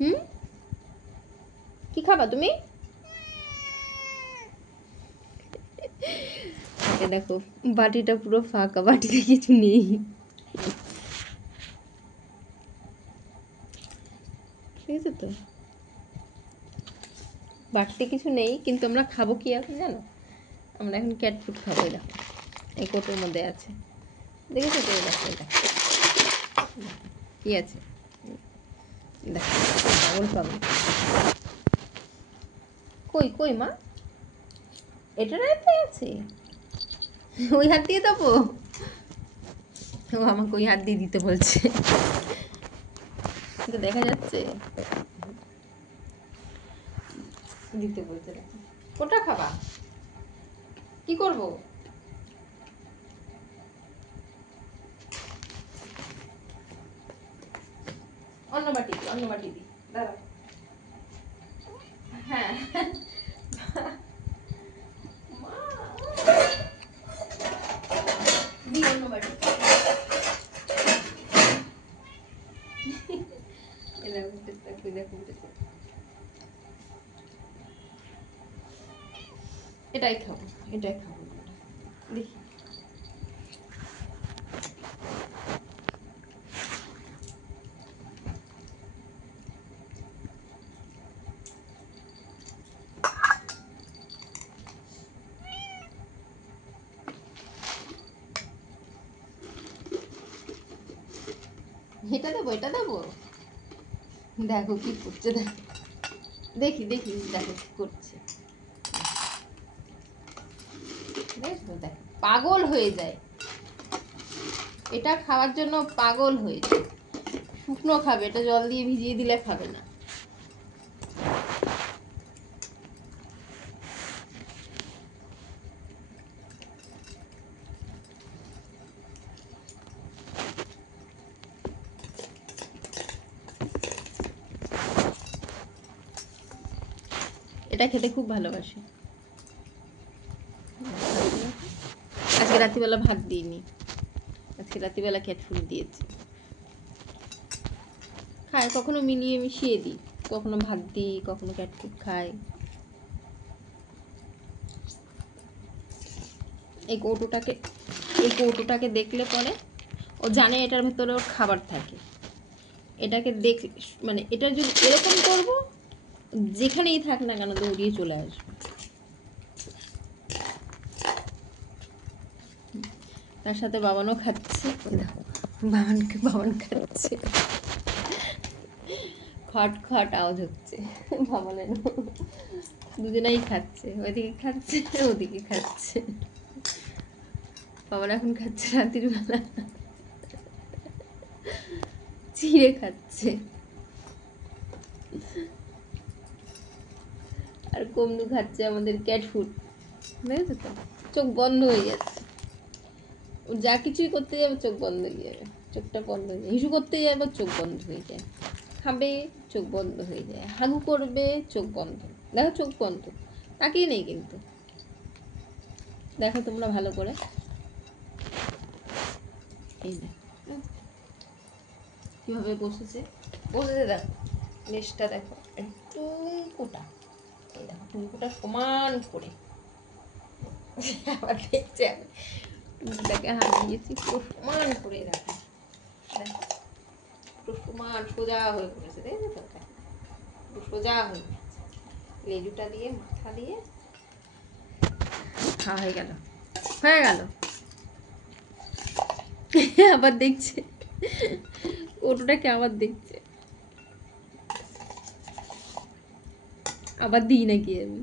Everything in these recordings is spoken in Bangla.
হুম, কি খাবা তুমি? দেখো বাটিটা পুরো ফাঁকা, বাটিতে কিছু নেই। ঠিক আছে তো, বাটিতে কিছু নেই, কিন্তু আমরা খাবো কি এখন জানো? আমরা এখন ক্যাট ফুড খাবো। দেখো এই কোটোর মধ্যে আছে, দেখেছো তো? দেখো কি আছে, দেখো পাগল পাগল। কই কই মা, এটার হাতে আছে, ওই হাত দিয়ে দেবো? ও আমাকে ওই হাত দিয়ে দিতে বলছে, এটা দেখা যাচ্ছে, দিতে বলছে। কোনটা খাবা, কি করব? অন্য বাটি দি, অন্য বাটি দি, দাঁড়াও। হ্যাঁ দি অন্য বাটি। এটাই খাবো, এটাই খাবো, দেখি। এটা দেবো, এটা দেবো, দেখো কি করছে, দেখো, দেখি দেখি, দেখো কি করছে, দেখো দেখো, পাগল হয়ে যায়, এটা খাওয়ার জন্য পাগল হয়ে যায়। শুকনো খাবে, এটা জল দিয়ে ভিজিয়ে দিলে খাবে না। এটা খেতে খুব ভালোবাসে। আজকে রাত্রিবেলা ভাত দিইনি, আজকে রাত্রিবেলা ক্যাট ফুড দিয়েছি। খায়, কখনো মিলিয়ে মিশিয়ে দিই, কখনো ভাত দিই, কখনো ক্যাট ফুড খায়। এই কৌটোটাকে দেখলে পরে ও জানে এটার ভেতরে ওর খাবার থাকে। এটাকে দেখ, মানে এটা যদি এরকম করবো, যেখানেই থাক না কেন দৌড়িয়ে চলে আসবে। তার সাথে বাবানও খাচ্ছে, দেখো বাবান খাচ্ছে, খট খট আওয়াজ হচ্ছে বাবানের, দুজনেই খাচ্ছে, ওইদিকে খাচ্ছে ওদিকে খাচ্ছে। বাবান এখন খাচ্ছে রাতের বেলা, চিড়ে খাচ্ছে। আর কমনু খাচ্ছে আমাদের ক্যাট ফুড, বুঝেছো তো? চোখ বন্ধ হয়ে যাচ্ছে, ও যা কিছুই করতে যাবে চোখ বন্ধ হয়ে যাবে, চোখটা বন্ধ হয়ে যায়, হিসু করতে যাবে চোখ বন্ধ হয়ে যায়, খাবে চোখ বন্ধ হয়ে যায়, হাগু করবে চোখ বন্ধ, দেখো চোখ বন্ধ, তাকিয়ে নেই কিন্তু, দেখো তোমরা ভালো করে, এই দেখো কিভাবে বসেছে, বসেছে দেখো, লেজটা দেখো একটু কোটা, এই দেখো টুকুটা সমান করে, আবার দেখছে আমি টুকুটাকে হাত দিয়েছি পুরো সমান করে, দেখো দেখো পুরো সমান সোজা হয়ে পড়েছে, দেখেছো তো? পুরো সোজা হয়ে পড়েছে, লেজুটা দিয়ে মাথা দিয়ে খাওয়া হয়ে গেল, হয়ে গেল। আবার দেখছে, ওটাকে আবার দেখছে, আবার দিই নাকি আমি?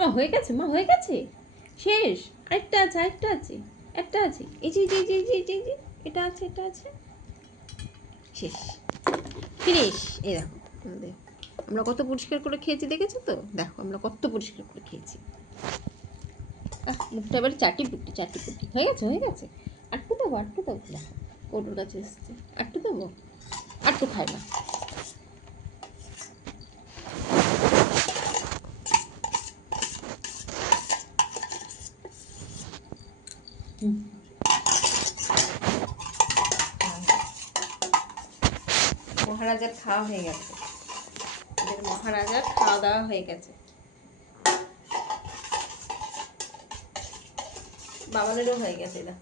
ও হয়ে গেছে মা, হয়ে গেছে, শেষ, আরেকটা আছে, আরেকটা আছে, একটা আছে, এই যে যে যে যে যে যে এটা আছে, এটা আছে, শেষ, ফিনিশ। এই দেখো আমাদের, আমরা কত পরিষ্কার করে খেয়েছি দেখেছো তো? দেখো আমরা কত পরিষ্কার করে খেয়েছি। মুখটা এবার চাটি পুটি হয়ে গেছে, হয়ে গেছে, আটটু দেবো, আটটু দেবো, দেখো কৌটোর কাছে এসছে, আটটু দেবো, আটটু খায় না। মহারাজার খাওয়া হয়ে গেছে, এদের মহারাজার খাওয়া দাওয়া হয়ে গেছে। বাবানেরও হয়ে গেছে, এটা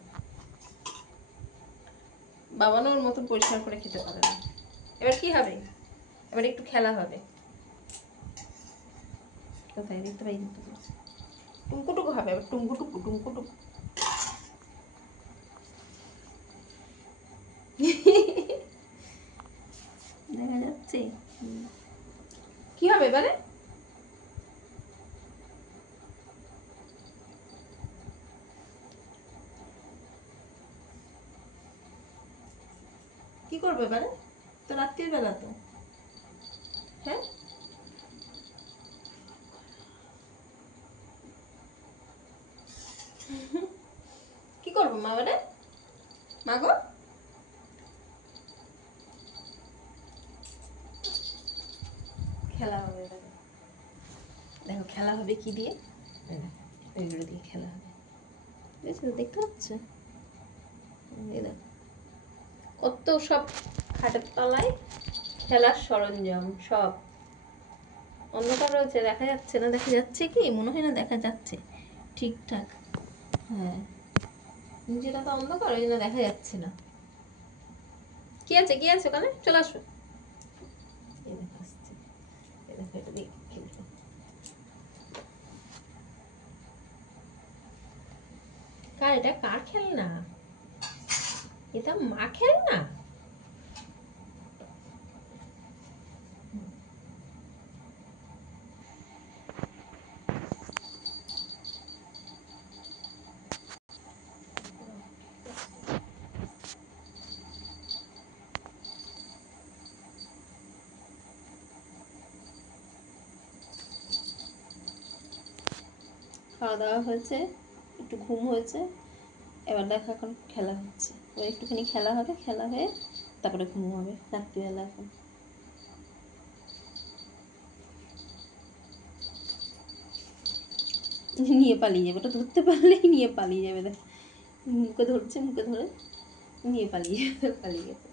বাবানও ওর মতন পরিষ্কার করে খেতে পারে না। এবার কি হবে, এবার একটু খেলা হবে। কোথায় দেখতে পাই, টুমকুটুকু হবে, এবার টুমকুটুকু টুমকুটুকু। দেখা যাচ্ছে কি হবে এবারে? কি করবে এবারে? তো রাত্রির বেলা তো, হ্যাঁ কি করবো মা এবারে? মা গো, খেলা হবে এবারে। দেখো খেলা হবে কি দিয়ে, এগুলো দিয়ে খেলা হবে, বুঝেছো? দেখতে পাচ্ছ এই দেখো কত সব খাটের তলায় খেলার সরঞ্জাম সব। অন্ধকার রয়েছে, দেখা যাচ্ছে না, দেখা যাচ্ছে কি মনে হয় না দেখা যাচ্ছে ঠিকঠাক। হ্যাঁ নিচেটা তো অন্ধকার, ওই জন্য দেখা যাচ্ছে না। কি আছে কি আছে ওখানে, চলে আসো। এই দেখো আসছে, এই দেখো এটা দিয়ে খেলবো। কার এটা, কার খেলনা? এটা মা খেলনা। খাওয়া দাওয়া হয়েছে, একটু ঘুম হয়েছে, এবার দেখো এখন খেলা হচ্ছে। এবার একটুখানি খেলা হবে, খেলা হয়ে তারপরে ঘুম হবে রাত্রিবেলা। এখন নিয়ে পালিয়ে যাবে, ওটা ধরতে পারলেই নিয়ে পালিয়ে যাবে। দেখ মুখে ধরছে, মুখে ধরে নিয়ে পালিয়ে গেছে।